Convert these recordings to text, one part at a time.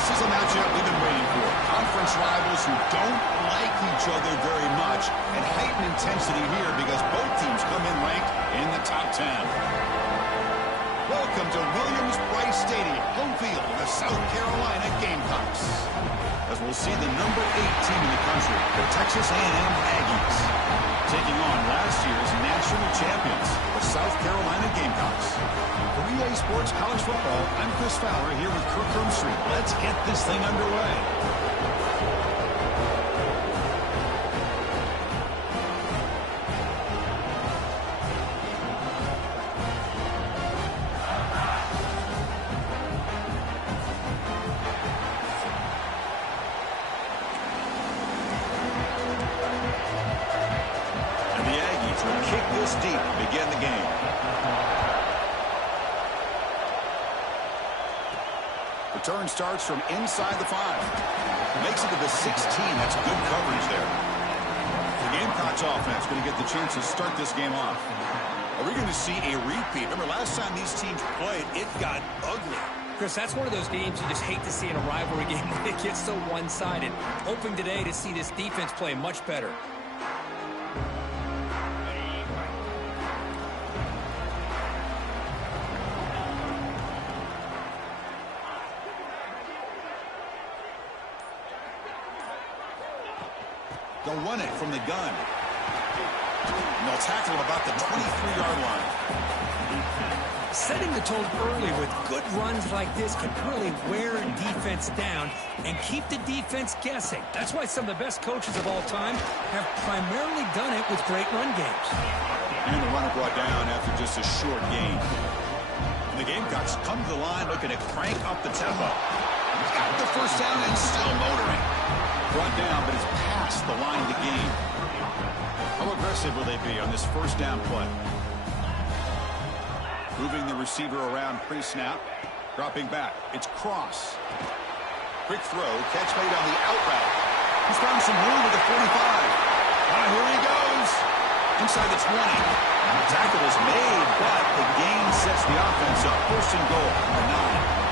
This is a matchup we've been waiting for. Conference rivals who don't like each other very much, and heightened intensity here because both teams come in ranked in the top 10. Welcome to Williams-Brice Stadium, home field of the South Carolina Gamecocks. As we'll see the number 8 team in the country, the Texas A&M Aggies, taking on last year's national champions, the South Carolina Gamecocks. For EA Sports College Football, I'm Chris Fowler here with Kirk Street. Let's get this thing underway. Kick this deep to begin the game. Return starts from inside the 5. Makes it to the 16. That's good coverage there. The Gamecocks offense going to get the chance to start this game off. Are we going to see a repeat? Remember, last time these teams played, it got ugly. Chris, that's one of those games you just hate to see in a rivalry game when it gets so one-sided. Hoping today to see this defense play much better. They'll run it from the gun. And they'll tackle him about the 23-yard line. Setting the tone early with good runs like this can really wear a defense down and keep the defense guessing. That's why some of the best coaches of all time have primarily done it with great run games. And the runner brought down after just a short gain. And the Gamecocks come to the line looking to crank up the tempo. He's got the first down and still motoring. Brought down, but it's past the line of the game. How aggressive will they be on this first down play? Moving the receiver around pre-snap. Dropping back. It's Cross. Quick throw. Catch made on the out route. He's found some room at the 45. Here he goes. Inside the 20. The tackle is made, but the gain sets the offense up. First and goal at 9.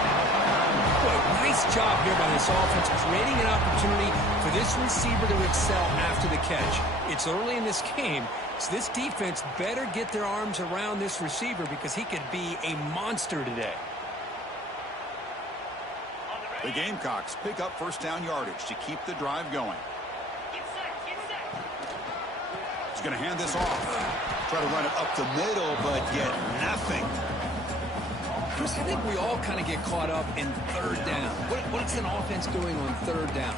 Nice job here by this offense, creating an opportunity for this receiver to excel after the catch. It's early in this game, so this defense better get their arms around this receiver because he could be a monster today. The Gamecocks pick up first down yardage to keep the drive going. He's going to hand this off. Try to run it up the middle, but get nothing. Chris, I think we all kind of get caught up in third down. What's an offense doing on third down?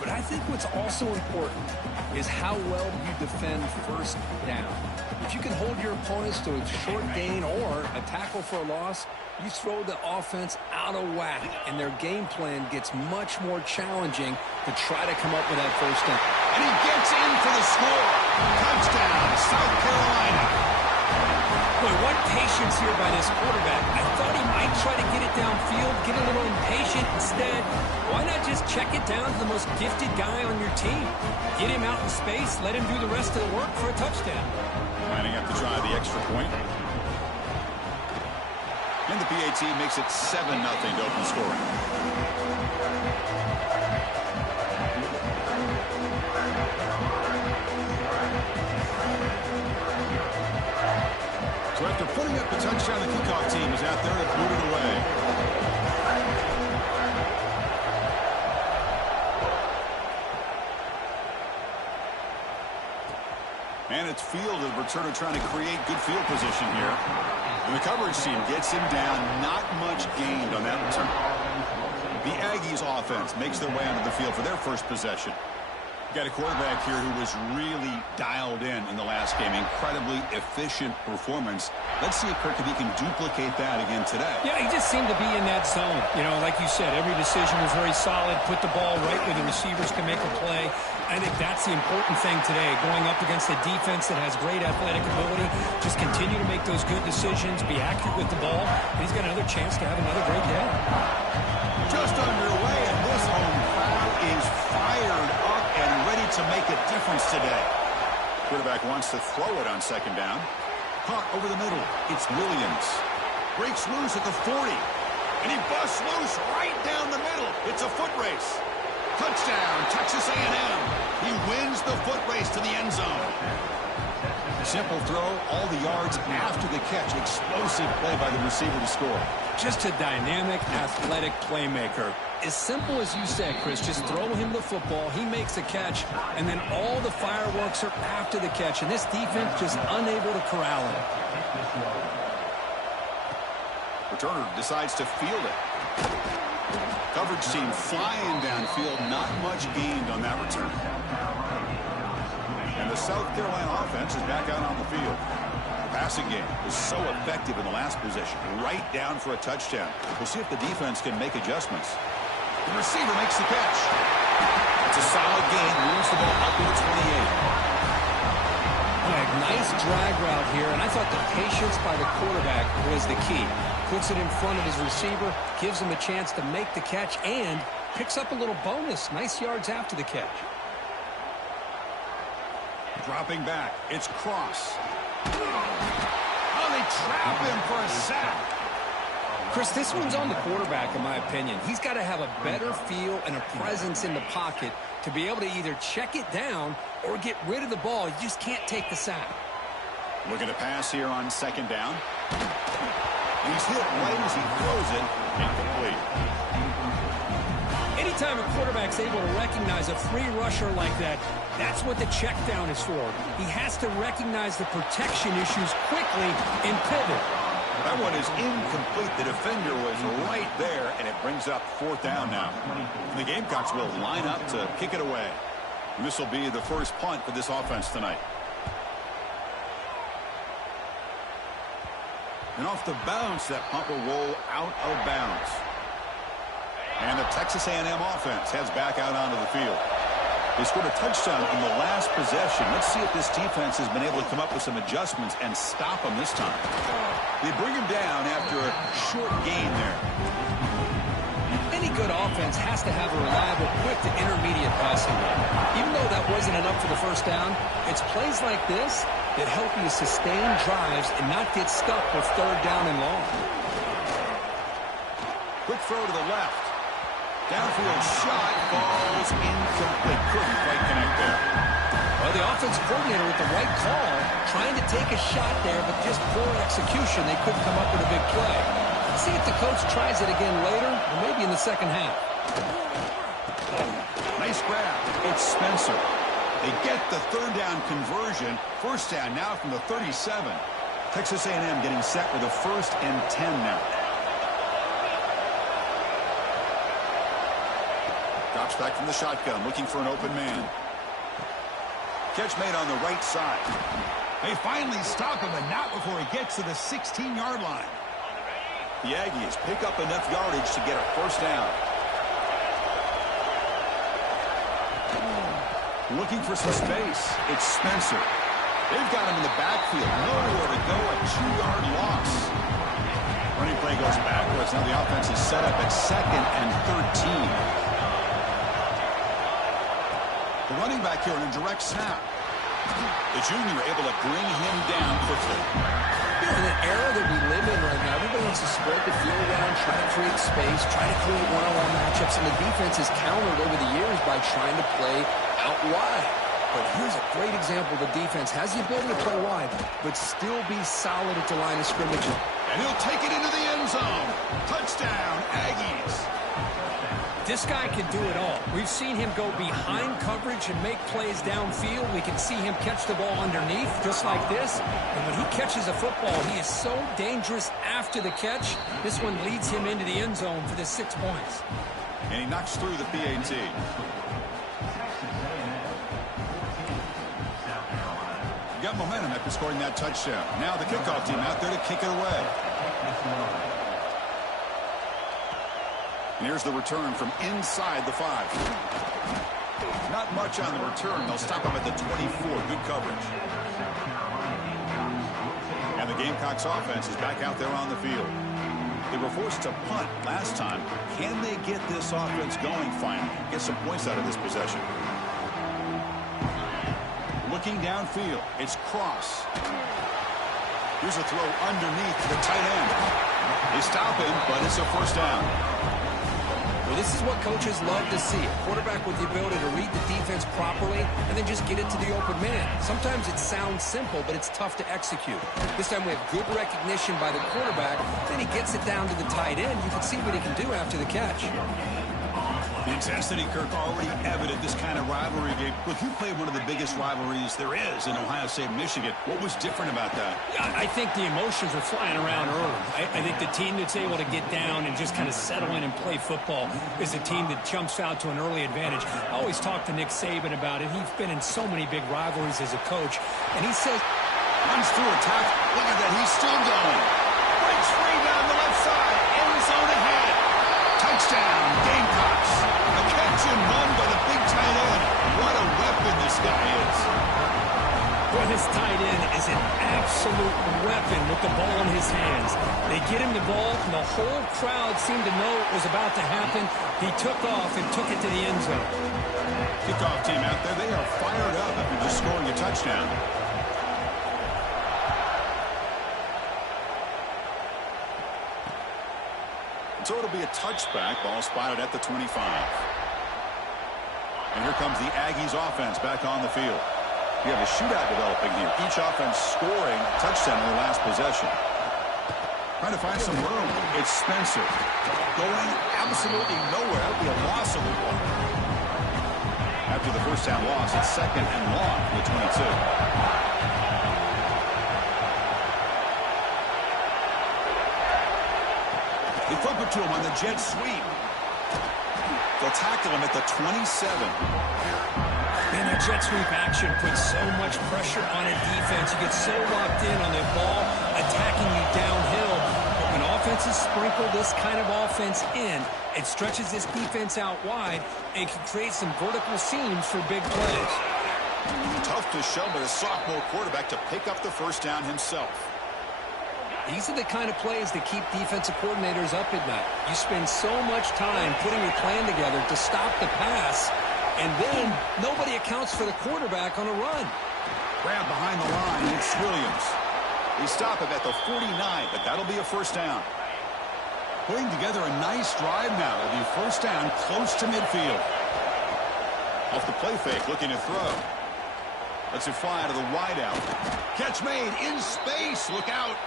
But I think what's also important is how well you defend first down. If you can hold your opponents to a short gain or a tackle for a loss, you throw the offense out of whack, and their game plan gets much more challenging to try to come up with that first down. And he gets in for the score. Touchdown, South Carolina. Boy, what patience here by this quarterback. I thought he might try to get it downfield, get a little impatient. Instead, why not just check it down to the most gifted guy on your team? Get him out in space, let him do the rest of the work for a touchdown. Lining up to try the extra point. And the PAT makes it 7-0 to open scoring. So after putting up the touchdown, the kickoff team is out there to boot it away. And it's Field, the returner, trying to create good field position here. And the coverage team gets him down. Not much gained on that return. The Aggies offense makes their way onto the field for their first possession. Got a quarterback here who was really dialed in the last game. Incredibly efficient performance. Let's see if Kirk, if he can duplicate that again today. Yeah, he just seemed to be in that zone. You know, like you said, every decision was very solid. Put the ball right where the receivers can make a play. I think that's the important thing today. Going up against a defense that has great athletic ability. Just continue to make those good decisions. Be accurate with the ball. And he's got another chance to have another great day. Just underway, and this home crowd is fired up and ready to make a difference today. Quarterback wants to throw it on second down. Caught over the middle. It's Williams. Breaks loose at the 40. And he busts loose right down the middle. It's It's a foot race. Touchdown, Texas A&M. He wins the foot race to the end zone. Simple throw, all the yards after the catch. Explosive play by the receiver to score. Just a dynamic, athletic playmaker. As simple as you said, Chris, just throw him the football, he makes a catch, and then all the fireworks are after the catch, and this defense just unable to corral him. Returner decides to field it. Coverage team flying downfield, not much gained on that return. And the South Carolina offense is back out on the field. The passing game was so effective in the last possession, right down for a touchdown. We'll see if the defense can make adjustments. The receiver makes the catch. It's a solid gain, moves the ball up to the 28. Nice drag route here, and I thought the patience by the quarterback was the key. Puts it in front of his receiver, gives him a chance to make the catch, and picks up a little bonus. Nice yards after the catch. Dropping back, it's Cross. Oh, they trap him for a sack. Chris, this one's on the quarterback, in my opinion. He's got to have a better feel and a presence in the pocket to be able to either check it down or get rid of the ball. You just can't take the sack. Looking to pass here on second down. He's hit right as he throws it. Incomplete. Anytime a quarterback's able to recognize a free rusher like that, that's what the check down is for. He has to recognize the protection issues quickly and pivot. That one is incomplete. The defender was right there, and it brings up fourth down now. The Gamecocks will line up to kick it away. And this will be the first punt for this offense tonight. And off the bounce, that punt will roll out of bounds. And the Texas A&M offense heads back out onto the field. They scored a touchdown in the last possession. Let's see if this defense has been able to come up with some adjustments and stop them this time. They bring him down after a short gain there. Any good offense has to have a reliable, quick to intermediate passing game. Even though that wasn't enough for the first down, it's plays like this that help you sustain drives and not get stuck with third down and long. Quick throw to the left. Downfield shot falls incomplete. Couldn't quite connect there. Well, the offense coordinator with the right call, trying to take a shot there, but just poor execution. They couldn't come up with a big play. Let's see if the coach tries it again later, or maybe in the second half. Nice grab. It's Spencer. They get the third down conversion. First down now from the 37. Texas A&M getting set with a 1st and 10 now. Drops back from the shotgun, looking for an open man. Catch made on the right side. They finally stop him, and not before he gets to the 16-yard line. The Aggies pick up enough yardage to get a first down. Looking for some space. It's Spencer. They've got him in the backfield. Nowhere to go. A 2-yard loss. Running play goes backwards. Now the offense is set up at 2nd and 13. The running back here in a direct snap. The junior able to bring him down quickly. In the era that we live in right now, everybody wants to spread the field around, try to create space, try to create one-on-one matchups, and the defense has countered over the years by trying to play out wide. But here's a great example. The defense has the ability to play wide, but still be solid at the line of scrimmage. And he'll take it into the end zone. Touchdown, Aggies. This guy can do it all. We've seen him go behind coverage and make plays downfield. We can see him catch the ball underneath, just like this. And when he catches a football, he is so dangerous after the catch. This one leads him into the end zone for the 6 points. And he knocks through the PAT. Got momentum after scoring that touchdown. Now the kickoff team out there to kick it away. And here's the return from inside the 5. Not much on the return. They'll stop him at the 24. Good coverage. And the Gamecocks offense is back out there on the field. They were forced to punt last time. Can they get this offense going finally? Get some points out of this possession. Looking downfield, it's Cross. Here's a throw underneath the tight end. They stop him, but it's a first down. Well, this is what coaches love to see. A quarterback with the ability to read the defense properly and then just get it to the open man. Sometimes it sounds simple, but it's tough to execute. This time we have good recognition by the quarterback. Then he gets it down to the tight end. You can see what he can do after the catch. The intensity, Kirk, already evident this kind of rivalry game. Look, you played one of the biggest rivalries there is in Ohio State, Michigan. What was different about that? I think the emotions were flying around early. I think the team that's able to get down and just kind of settle in and play football is a team that jumps out to an early advantage. I always talk to Nick Saban about it. He's been in so many big rivalries as a coach, and he says, runs through attack. Look at that. He's still going. Breaks free down the left side. End zone ahead. Touchdown, Gamecocks. A catch and run by the big tight end. What a weapon this guy is. Well, this tight end is an absolute weapon with the ball in his hands. They get him the ball, and the whole crowd seemed to know it was about to happen. He took off and took it to the end zone. Kickoff team out there, they are fired up after just scoring a touchdown. So it'll be a touchback. Ball spotted at the 25. And here comes the Aggies offense back on the field. We have a shootout developing here. Each offense scoring touchdown in their last possession. Trying to find some room. It's Spencer. Going absolutely nowhere. That'll be a loss of a one. After the first down loss, it's second and long for the 22. They flip it to him on the jet sweep. They'll tackle him at the 27. Man, that jet sweep action puts so much pressure on a defense. You get so locked in on the ball attacking you downhill. But when offenses sprinkle this kind of offense in, it stretches this defense out wide and can create some vertical seams for big plays. Tough to show, but a sophomore quarterback to pick up the first down himself. These are the kind of plays that keep defensive coordinators up at night. You spend so much time putting your plan together to stop the pass, and then nobody accounts for the quarterback on a run. Grab behind the line, it's Williams. They stop him at the 49, but that'll be a first down. Putting together a nice drive now. It'll be first down close to midfield. Off the play fake, looking to throw. Lets it fly out of the wideout. Catch made in space. Look out.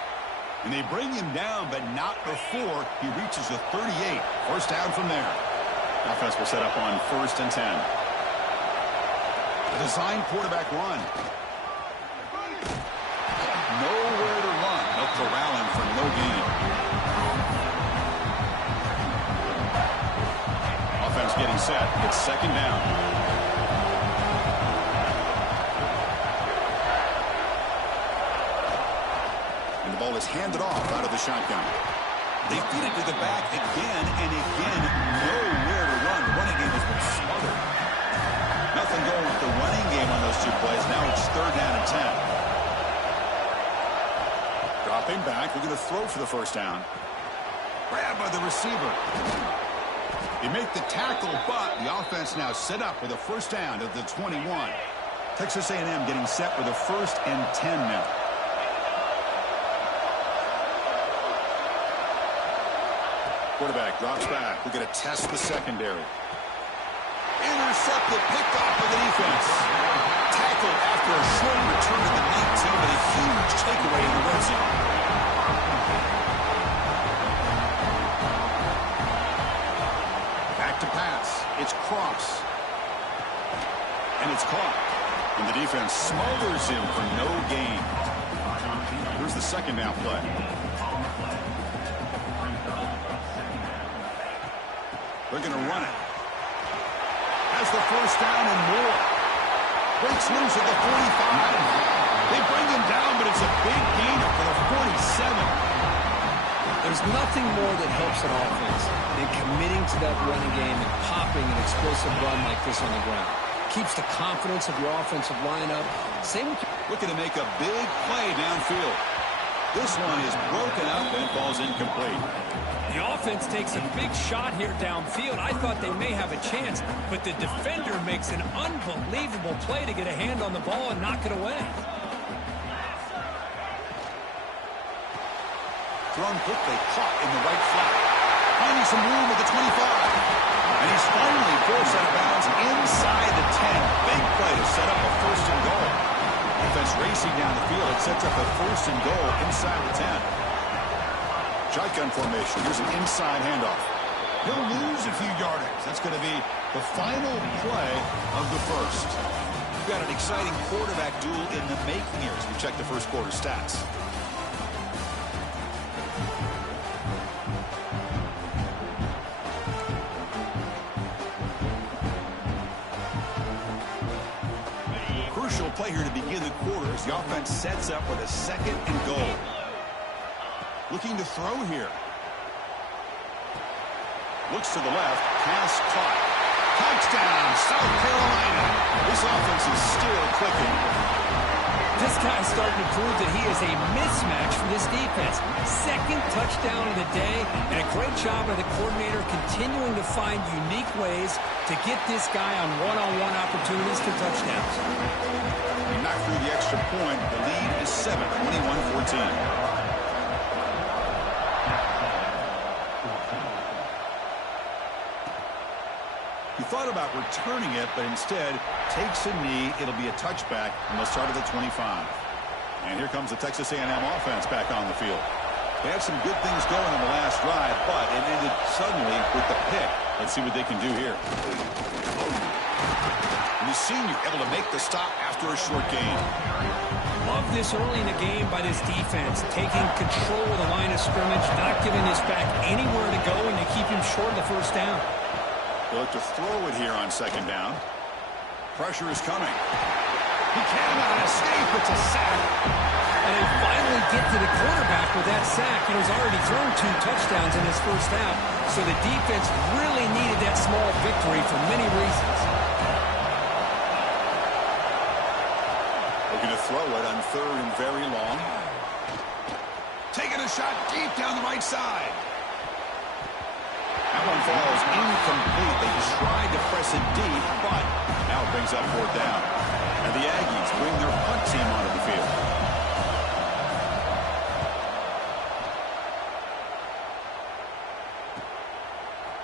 And they bring him down, but not before he reaches the 38. First down from there. Offense will set up on 1st and 10. A design quarterback run. Nowhere to run. No corralling for no gain. Offense getting set. It's second down. The ball is handed off out of the shotgun. They feed it to the back again and again. Nowhere to run. The running game has been smothered. Nothing going with the running game on those two plays. Now it's third down and 10. Dropping back. We're going to throw for the first down. Grabbed by the receiver. They make the tackle, but the offense now set up with a first down at the 21. Texas A&M getting set with a 1st and 10 now. Quarterback drops back. We're going to test the secondary. Intercepted, picked off by the defense. Tackled after a short return to the 19 with a huge takeaway in the red zone. Back to pass. It's Cross. And it's caught. And the defense smothers him for no gain. Here's the second down play. They're going to run it. Has the first down and more. Breaks loose at the 45. They bring him down, but it's a big gainer for the 47. There's nothing more that helps an offense than committing to that running game and popping an explosive run like this on the ground. Keeps the confidence of your offensive lineup. Same with looking to make a big play downfield. This one is broken up and falls incomplete. The offense takes a big shot here downfield. I thought they may have a chance, but the defender makes an unbelievable play to get a hand on the ball and knock it away. Thrown quickly, caught in the right flat. Finding some room at the 25. force out of bounds inside the 10. Big play to set up a first and goal. Offense racing down the field. It sets up a first and goal inside the 10. Shotgun formation. Here's an inside handoff. He'll lose a few yardage. That's going to be the final play of the first. We've got an exciting quarterback duel in the making here as we check the first quarter stats. Crucial play here to begin the quarter as the offense sets up with a second and goal. Looking to throw here. Looks to the left. Pass caught. Touchdown, South Carolina. This offense is still clicking. This guy's starting to prove that he is a mismatch for this defense. Second touchdown of the day, and a great job by the coordinator continuing to find unique ways to get this guy on one-on-one opportunities to touchdowns. He knocked through the extra point. The lead is 7, 21-14. He thought about returning it, but instead takes a knee. It'll be a touchback, and they'll start at the 25. And here comes the Texas A&M offense back on the field. They had some good things going on the last drive, but it ended suddenly with the pick. Let's see what they can do here. And the senior able to make the stop after a short gain. Love this early in the game by this defense, taking control of the line of scrimmage, not giving this back anywhere to go, and they keep him short of the first down. They'll look to throw it here on second down. Pressure is coming. He cannot escape. It's a sack. And they finally get to the quarterback with that sack. He's already thrown 2 touchdowns in his first half, so the defense really needed that small victory for many reasons. Looking to throw it on third and very long. Taking a shot deep down the right side. That one falls incomplete. They tried to press it deep, but now it brings up fourth down. And the Aggies bring their punt team onto the field.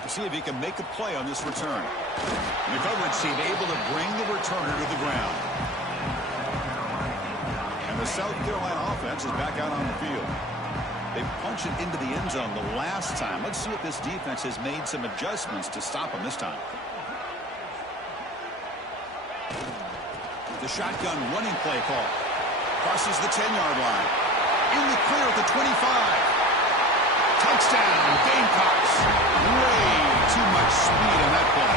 To see if he can make a play on this return. And the coverage team able to bring the returner to the ground. And the South Carolina offense is back out on the field. They punched it into the end zone the last time. Let's see if this defense has made some adjustments to stop them this time. The shotgun running play call. Crosses the 10-yard line. In the clear at the 25. Touchdown, Gamecocks. Way too much speed in that play.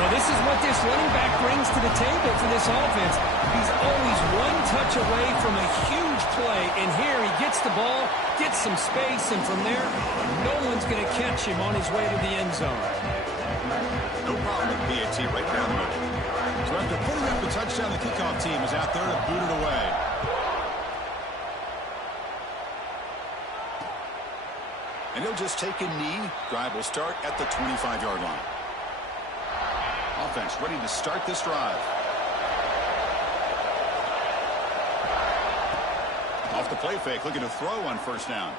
Well, this is what this running back brings to the table for this offense. He's always one touch away from a huge play, and here he gets the ball, gets some space, and from there, no one's going to catch him on his way to the end zone. No problem with PAT right down the middle. So after putting up the touchdown, the kickoff team is out there to boot it away. And he'll just take a knee. Drive will start at the 25-yard line. Offense ready to start this drive. Off the play fake, looking to throw on first down.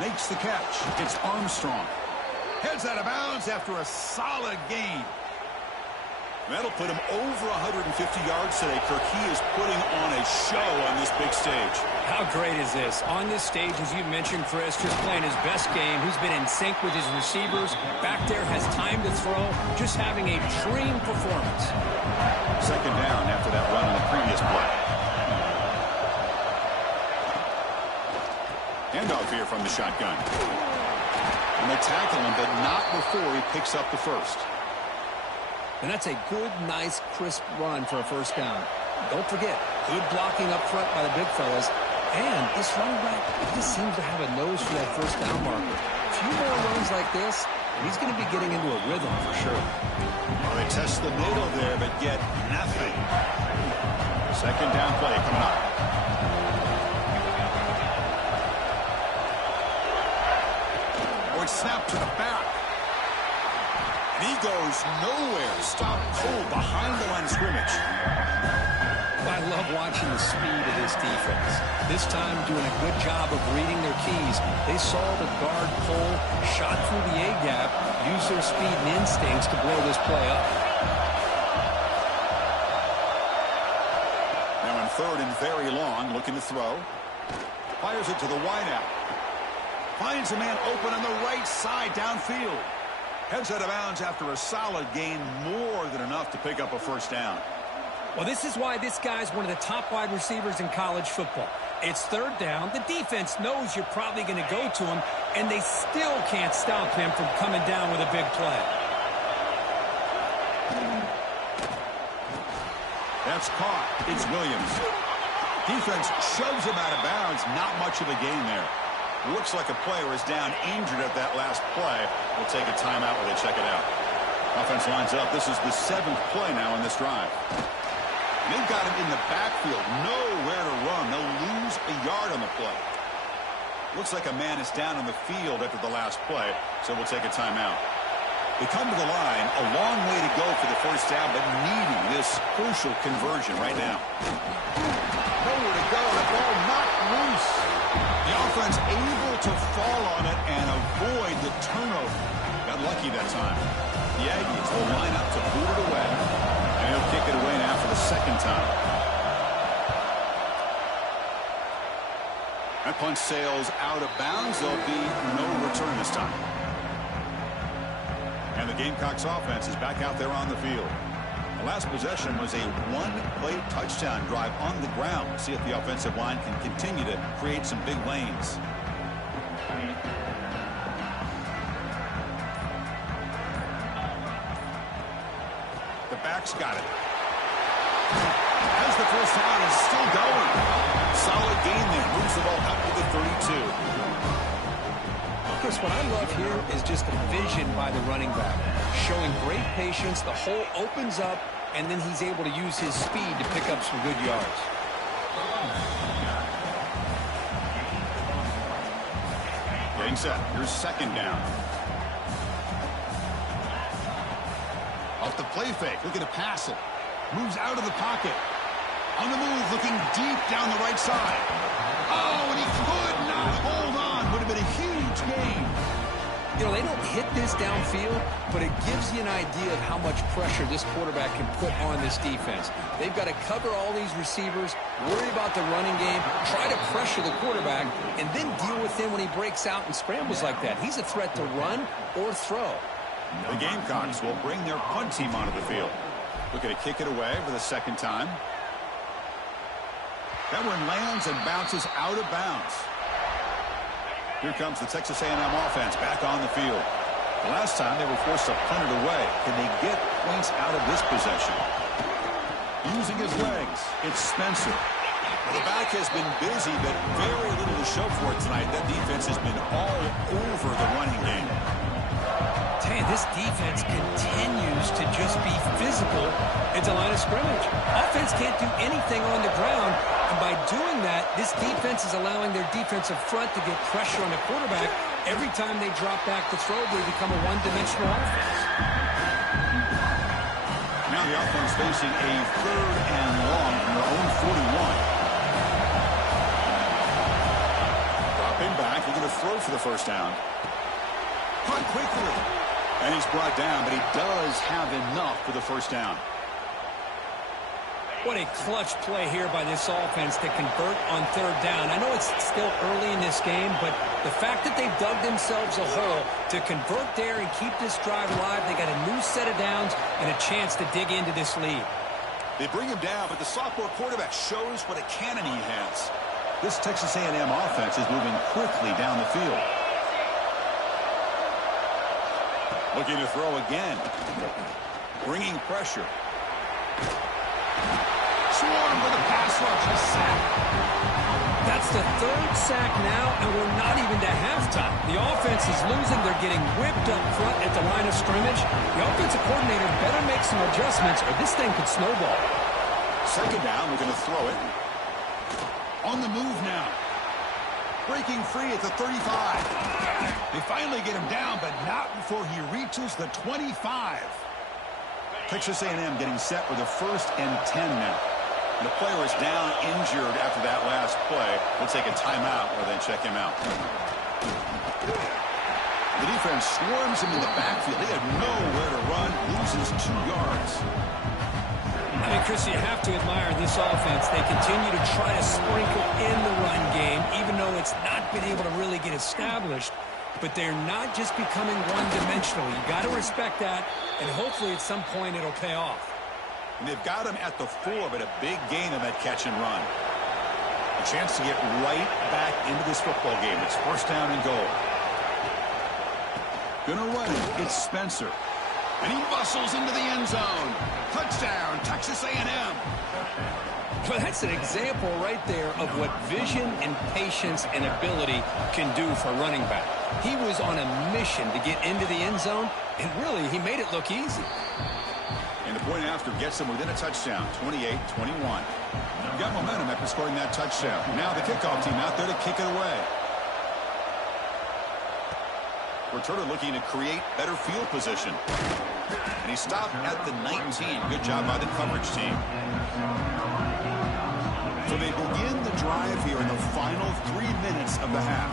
Makes the catch. It's Armstrong. Heads out of bounds after a solid gain. That'll put him over 150 yards today, Kirk. He is putting on a show on this big stage. How great is this? On this stage, as you mentioned, Chris, just playing his best game. He's been in sync with his receivers. Back there, has time to throw. Just having a dream performance. Second down after that run on the previous play. Handoff here from the shotgun. And they tackle him, but not before he picks up the first. And that's a good, nice, crisp run for a first down. Don't forget, good blocking up front by the big fellas. And this running back just seems to have a nose for that first down marker. A few more runs like this, and he's going to be getting into a rhythm for sure. Well, they test the middle there, but get nothing. Second down play coming up. Oh, it's snapped to the back. And he goes nowhere. Stopped cold behind the line of scrimmage. Well, I love watching the speed of this defense. This time doing a good job of reading their keys. They saw the guard pull, shot through the A-gap, used their speed and instincts to blow this play up. Now on 3rd and very long, looking to throw. Fires it to the wideout. Finds a man open on the right side downfield. Heads out of bounds after a solid gain, more than enough to pick up a first down. Well, this is why this guy's one of the top wide receivers in college football. It's 3rd down. The defense knows you're probably going to go to him, and they still can't stop him from coming down with a big play. That's caught. It's Williams. Defense shoves him out of bounds. Not much of a gain there. Looks like a player is down injured at that last play. We'll take a timeout while they check it out. Offense lines up. This is the 7th play now in this drive. And they've got him in the backfield. Nowhere to run. They'll lose a yard on the play. Looks like a man is down on the field after the last play, so we'll take a timeout. They come to the line. A long way to go for the first down, but needing this crucial conversion right now. Nowhere to go. The ball knocked loose. The offense able to fall on it and avoid the turnover. Got lucky that time. The Aggies will line up to boot it away. And he'll kick it away now for the 2nd time. That punt sails out of bounds. There'll be no return this time. And the Gamecocks offense is back out there on the field. The last possession was a one-play touchdown drive on the ground. See if the offensive line can continue to create some big lanes. The back's got it. As the first down is still going. Solid gain there. Moves the ball up to the 32. Chris, what I love here is just the vision by the running back. Showing great patience. The hole opens up, and then he's able to use his speed to pick up some good yards. Getting set. Here's 2nd down. Off the play fake. Looking to pass it. Moves out of the pocket. On the move, looking deep down the right side. Oh, and he could not hold on. Would have been a huge gain. You know, they don't hit this downfield, but it gives you an idea of how much pressure this quarterback can put on this defense. They've got to cover all these receivers, worry about the running game, try to pressure the quarterback, and then deal with him when he breaks out and scrambles like that. He's a threat to run or throw. The Gamecocks will bring their punt team onto the field. Looking to kick it away for the 2nd time. That one lands and bounces out of bounds. Here comes the Texas A&M offense back on the field. The last time they were forced to punt it away. Can they get points out of this possession? Using his legs, it's Spencer. The back has been busy, but very little to show for it tonight. That defense has been all over the running game. Hey, this defense continues to just be physical at the line of scrimmage. Offense can't do anything on the ground, and by doing that, this defense is allowing their defensive front to get pressure on the quarterback. Every time they drop back to throw, they become a one-dimensional offense. Now the offense facing a 3rd and long from their own 41. Dropping back, looking to throw for the first down. Caught quickly. And he's brought down, but he does have enough for the first down. What a clutch play here by this offense to convert on 3rd down. I know it's still early in this game, but the fact that they've dug themselves a hole to convert there and keep this drive alive, they got a new set of downs and a chance to dig into this lead. They bring him down, but the sophomore quarterback shows what a cannon he has. This Texas A&M offense is moving quickly down the field. Looking to throw again. Bringing pressure. Swarm with a pass rush. A sack. That's the 3rd sack now, and we're not even to halftime. The offense is losing. They're getting whipped up front at the line of scrimmage. The offensive coordinator better make some adjustments, or this thing could snowball. 2nd down. We're going to throw it. On the move now. Breaking free at the 35. They finally get him down, but not before he reaches the 25. Texas A&M getting set with a 1st and 10 now. And the player is down injured after that last play. We'll take a timeout or then check him out. The defense swarms him in the backfield. They have nowhere to run, loses 2 yards. I mean, Chris, you have to admire this offense. They continue to try to sprinkle in the run game, even though it's not been able to really get established. But they're not just becoming one-dimensional. You got to respect that, and hopefully at some point it'll pay off. And they've got him at the 4, but a big gain on that catch and run. A chance to get right back into this football game. It's first down and goal. Gonna run it. It's Spencer. And he bustles into the end zone. Touchdown, Texas A&M. Well, that's an example right there of what vision and patience and ability can do for a running back. He was on a mission to get into the end zone, and really, he made it look easy. And the point after gets them within a touchdown, 28-21. Got momentum after scoring that touchdown. Now the kickoff team out there to kick it away. Returner looking to create better field position. And he stopped at the 19. Good job by the coverage team. So they begin the drive here in the final 3 minutes of the half.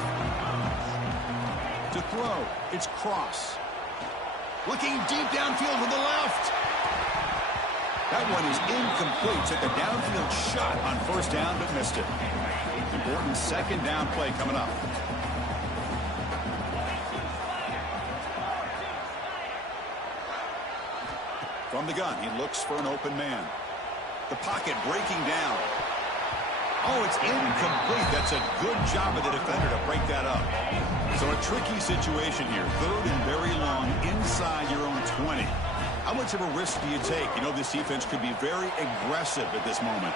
To throw, it's Cross. Looking deep downfield to the left. That one is incomplete. Took a downfield shot on first down, but missed it. Important second down play coming up. From the gun, he looks for an open man. The pocket breaking down. Oh, it's incomplete. That's a good job of the defender to break that up. So a tricky situation here. 3rd and very long inside your own 20. How much of a risk do you take? You know this defense could be very aggressive at this moment.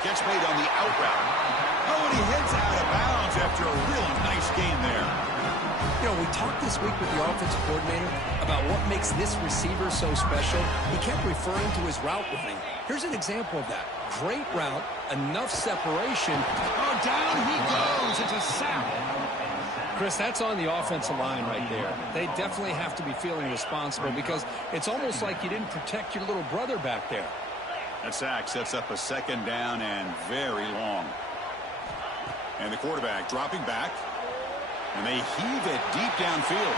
Catch made on the out route. Oh, and he heads out of bounds after a really nice gain there. You know, we talked this week with the offensive coordinator about what makes this receiver so special. He kept referring to his route running. Here's an example of that. Great route, enough separation. Oh, down he goes. It's a sack. Chris, that's on the offensive line right there. They definitely have to be feeling responsible because it's almost like you didn't protect your little brother back there. That sack sets up a second down and very long. And the quarterback dropping back. And they heave it deep downfield.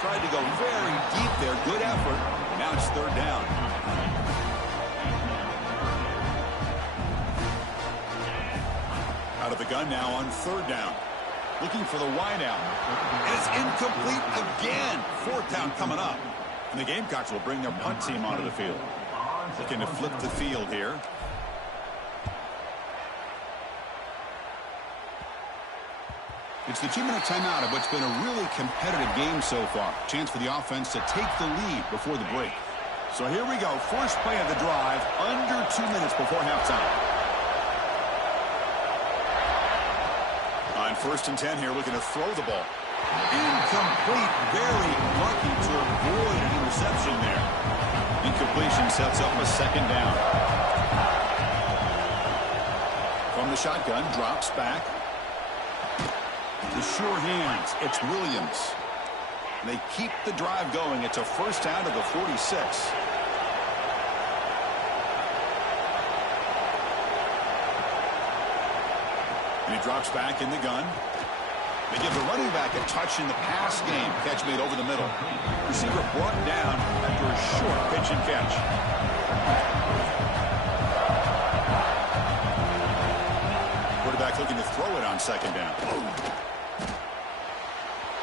Tried to go very deep there. Good effort. Now it's 3rd down. Out of the gun now on 3rd down. Looking for the wideout. And it's incomplete again. 4th down coming up. And the Gamecocks will bring their punt team onto the field. Looking to flip the field here. It's the 2-minute timeout of what's been a really competitive game so far. Chance for the offense to take the lead before the break. So here we go. First play of the drive, under 2 minutes before halftime. On 1st and 10 here, looking to throw the ball. Incomplete. Very lucky to avoid an interception there. Incompletion sets up a second down. From the shotgun, drops back. The sure hands, it's Williams. They keep the drive going. It's a first down to the 46. And he drops back in the gun. They give the running back a touch in the pass game. Catch made over the middle. Receiver brought down after a short pitch and catch. Quarterback looking to throw it on second down.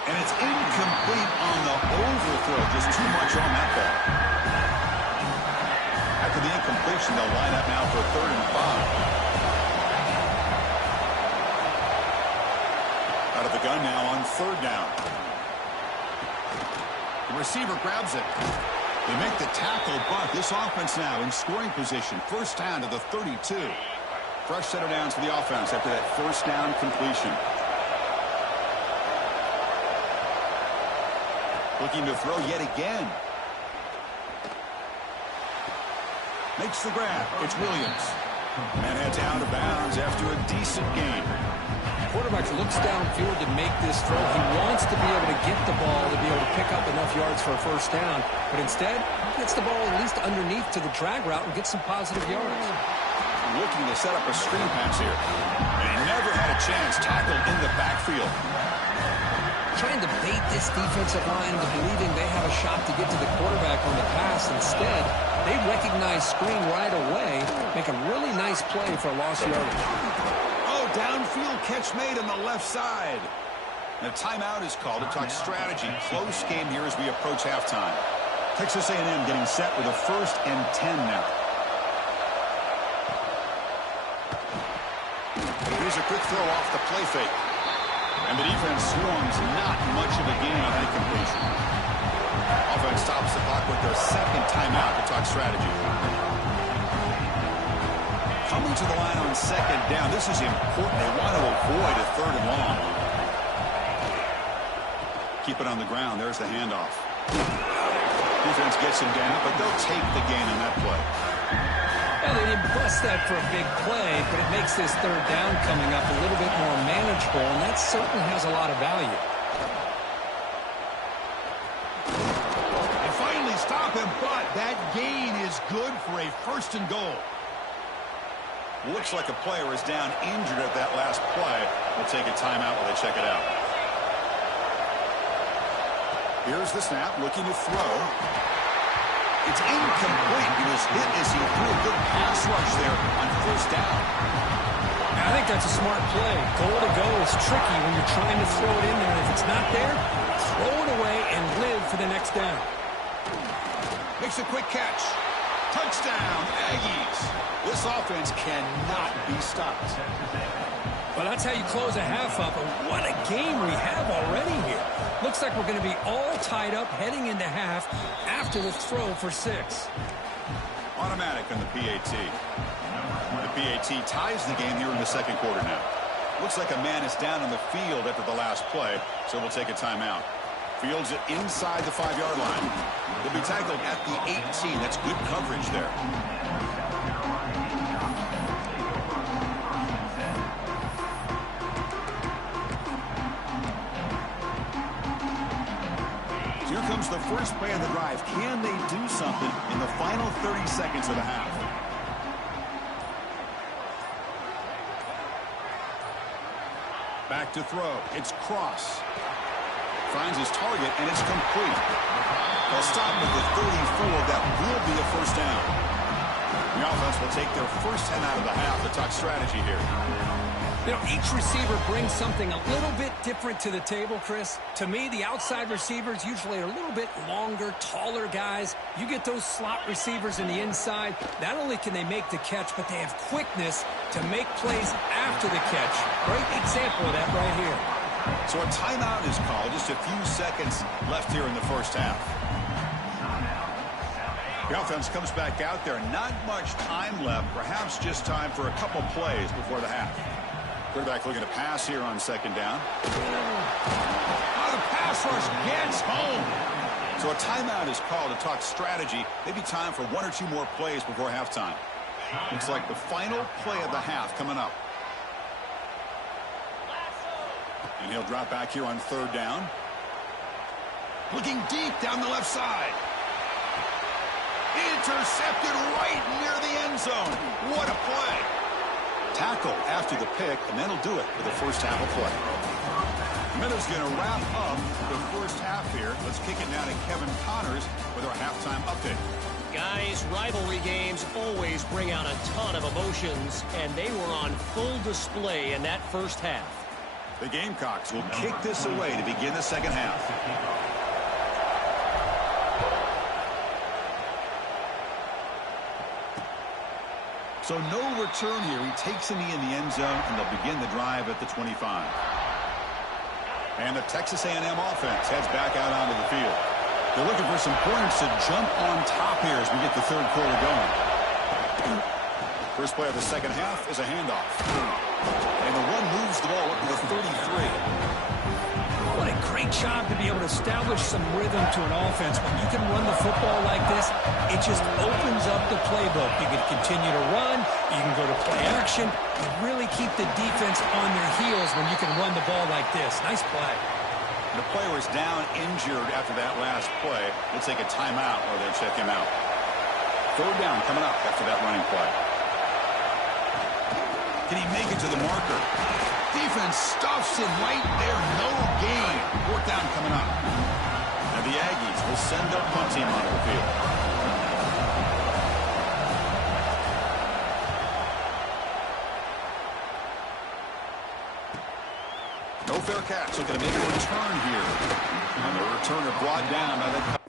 And it's incomplete on the overthrow. Just too much on that ball. After the incompletion, they'll line up now for 3rd and 5. Out of the gun now on 3rd down. The receiver grabs it. They make the tackle, but this offense now in scoring position. First down to the 32. Fresh set of downs for the offense after that first down completion. Looking to throw yet again. Makes the grab. It's Williams. And heads out of bounds after a decent gain. Quarterback looks downfield to make this throw. He wants to be able to get the ball to be able to pick up enough yards for a first down. But instead, he gets the ball at least underneath to the drag route and gets some positive yards. looking to set up a screen pass here. And he never had a chance. Tackled in the backfield. Trying to bait this defensive line into believing they have a shot to get to the quarterback on the pass. Instead, they recognize screen right away, make a really nice play for a lost yardage. Oh, downfield catch made on the left side. And a timeout is called to talk strategy. Close game here as we approach halftime. Texas A&M getting set with a 1st and 10 now. Here's a quick throw off the play fake. And the defense swarms not much of a gain on that completion. Offense stops the clock with their 2nd timeout to talk strategy. Coming to the line on 2nd down. This is important. They want to avoid a 3rd and long. Keep it on the ground. There's the handoff. Defense gets him down, but they'll take the gain on that play. Well, they didn't bust that for a big play, but it makes this 3rd down coming up a little bit more manageable, and that certainly has a lot of value. They finally stop him, but that gain is good for a 1st and goal. Looks like a player is down injured at that last play. We'll take a timeout while they check it out. Here's the snap, looking to throw. It's incomplete. He was hit as he threw a good pass rush there on 1st down. I think that's a smart play. Goal to go is tricky when you're trying to throw it in there. If it's not there, throw it away and live for the next down. Makes a quick catch. Touchdown, Aggies. This offense cannot be stopped. Well, that's how you close a half up. And what a game we have already here. Looks like we're going to be all tied up heading into half after the throw for 6. Automatic on the PAT. The PAT ties the game here in the 2nd quarter now. Looks like a man is down on the field after the last play, so we'll take a timeout. Fields it inside the 5-yard line. He'll be tackled at the 18. That's good coverage there. Here comes the first play of the drive. Can they do something in the final 30 seconds of the half? Back to throw. It's Cross. Finds his target, and it's complete. They'll stop at the 34. That will be a 1st down. The offense will take their first 10 out of the half to talk strategy here. You know, each receiver brings something a little bit different to the table, Chris. To me, the outside receivers usually are a little bit longer, taller guys. You get those slot receivers in the inside, not only can they make the catch, but they have quickness to make plays after the catch. Great example of that right here. So a timeout is called. Just a few seconds left here in the 1st half. The offense comes back out there. Not much time left. Perhaps just time for a couple plays before the half. Quarterback looking to pass here on 2nd down. The pass rush gets home. So a timeout is called to talk strategy. Maybe time for 1 or 2 more plays before halftime. Looks like the final play of the half coming up. And he'll drop back here on 3rd down. Looking deep down the left side. Intercepted right near the end zone. What a play. Tackle after the pick, and that'll do it for the first half of play. Minutes going to wrap up the first half here. Let's kick it now to Kevin Connors with our halftime update. Guys, rivalry games always bring out a ton of emotions, and they were on full display in that first half. The Gamecocks will kick this away to begin the second half. So no return here. He takes a knee in the end zone, and they'll begin the drive at the 25. And the Texas A&M offense heads back out onto the field. They're looking for some points to jump on top here as we get the 3rd quarter going. First play of the second half is a handoff. And the run moves the ball up to the 33. What a great job to be able to establish some rhythm to an offense. When you can run the football like this, it just opens up the playbook. You can continue to run. You can go to play action. You really keep the defense on their heels when you can run the ball like this. Nice play. The player is down injured after that last play. We'll take a timeout while they check him out. 3rd down coming up after that running play. Can he make it to the marker? Defense stuffs him right there. No gain. Fourth down coming up. And the Aggies will send their punt team onto the field. No fair catch. Looking to make a return here. And the returner brought down by the...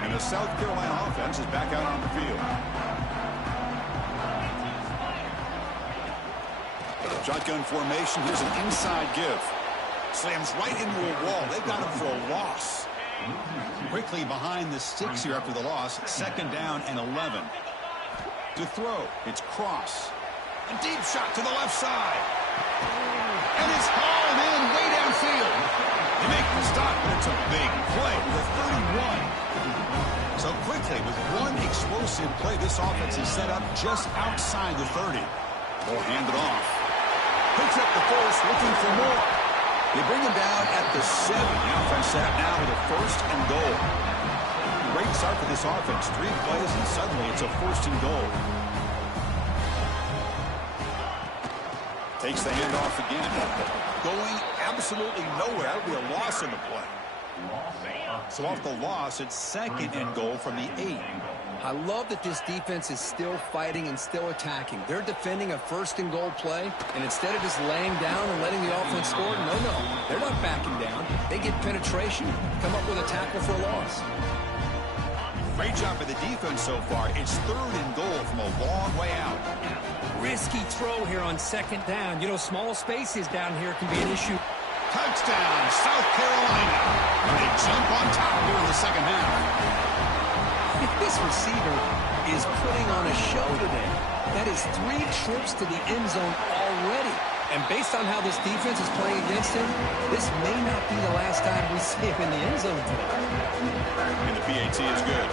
And the South Carolina offense is back out on the field. Shotgun formation. Here's an inside give. Slams right into a wall. They've got him for a loss. Quickly behind the sticks here after the loss. Second down and 11. To throw. It's Cross. A deep shot to the left side. And it's hauled in way downfield. They make the stop, but it's a big play with a 31. So quickly, with one explosive play, this offense is set up just outside the 30. They'll hand it off. Picks up the first, looking for more. They bring him down at the 7. The offense set up now with a first and goal. Great start for this offense. 3 plays, and suddenly it's a first and goal. Takes the handoff again. Going absolutely nowhere. That would be a loss in the play. So off the loss, it's second and goal from the 8. I love that this defense is still fighting and still attacking. They're defending a first and goal play, and instead of just laying down and letting the offense score, no, they're not backing down. They get penetration, come up with a tackle for a loss. Great job by the defense so far. It's third and goal from a long way out. Risky throw here on second down. You know, small spaces down here can be an issue. Touchdown, South Carolina. They jump on top here in the second half. This receiver is putting on a show today. That is 3 trips to the end zone already. And based on how this defense is playing against him, this may not be the last time we see him in the end zone today. And the PAT is good.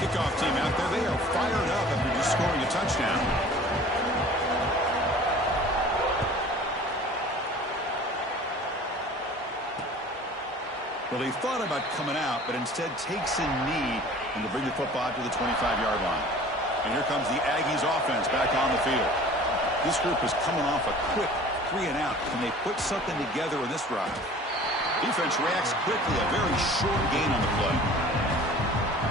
Kickoff team out there, they are fired up after just scoring a touchdown. Well, he thought about coming out, but instead takes a knee and to bring the football to the 25-yard line. And here comes the Aggies offense back on the field. This group is coming off a quick 3 and out. Can they put something together in this drive? Defense reacts quickly, a very short gain on the play.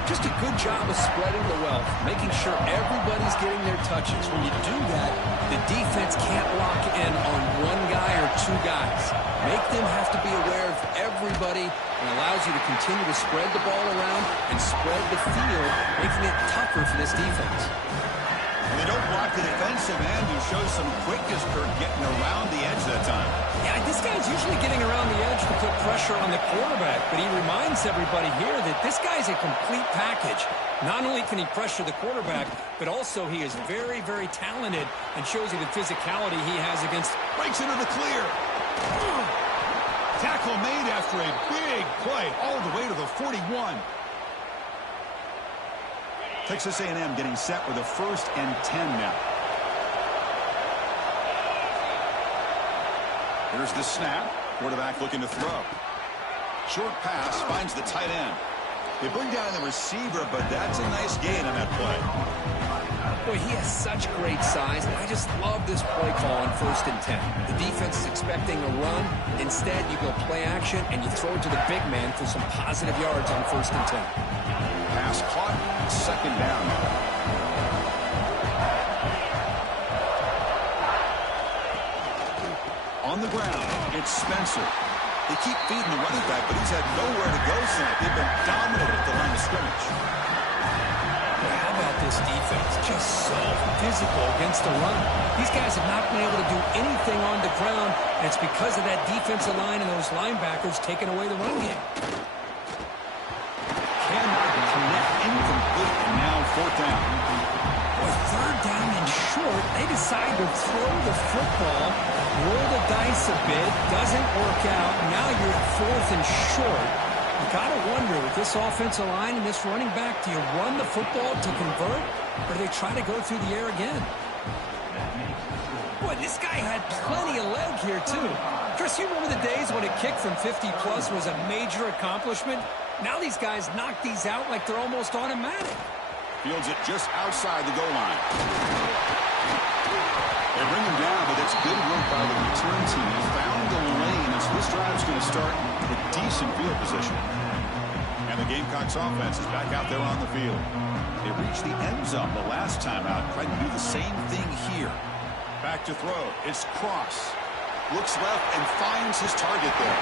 Just a good job of spreading the wealth, making sure everybody's getting their touches. When you do that, the defense can't lock in on 1 guy or 2 guys. Make them have to be aware of everybody, and allows you to continue to spread the ball around and spread the field, making it tougher for this defense. And they don't block the defensive end, who shows some quickness for getting around the edge that time. Yeah, this guy's usually getting around the edge to put pressure on the quarterback, but he reminds everybody here that this guy's a complete package. Not only can he pressure the quarterback, but also he is very, very talented and shows you the physicality he has against... Breaks into the clear. Tackle made after a big play all the way to the 41. Texas A&M getting set with a first and 10 now. Here's the snap. Quarterback looking to throw. Short pass finds the tight end. They bring down the receiver, but that's a nice gain on that play. Boy, he has such great size, and I just love this play call on first and 10. The defense is expecting a run. Instead, you go play action, and you throw it to the big man for some positive yards on first and 10. Pass caught, second down. On the ground, it's Spencer. They keep feeding the running back, but he's had nowhere to go tonight. They've been dominant at the line of scrimmage. How about this defense? Just so physical against the run. These guys have not been able to do anything on the ground, and it's because of that defensive line and those linebackers taking away the run game. Cannot connect, incomplete, and now fourth down. With third down and short, they decide to throw the football, roll the dice a bit, doesn't work out. Now you're at fourth and short. You got to wonder, with this offensive line and this running back, do you run the football to convert, or do they try to go through the air again? Boy, this guy had plenty of leg here, too. Chris, you remember the days when a kick from 50-plus was a major accomplishment? Now these guys knock these out like they're almost automatic. Fields it just outside the goal line. They bring him down, but it's good work by the return team. He found the lane, and so this drive's going to start with decent field position. And the Gamecocks offense is back out there on the field. They reached the end zone the last time out, trying to do the same thing here. Back to throw. It's Cross. Looks left and finds his target there.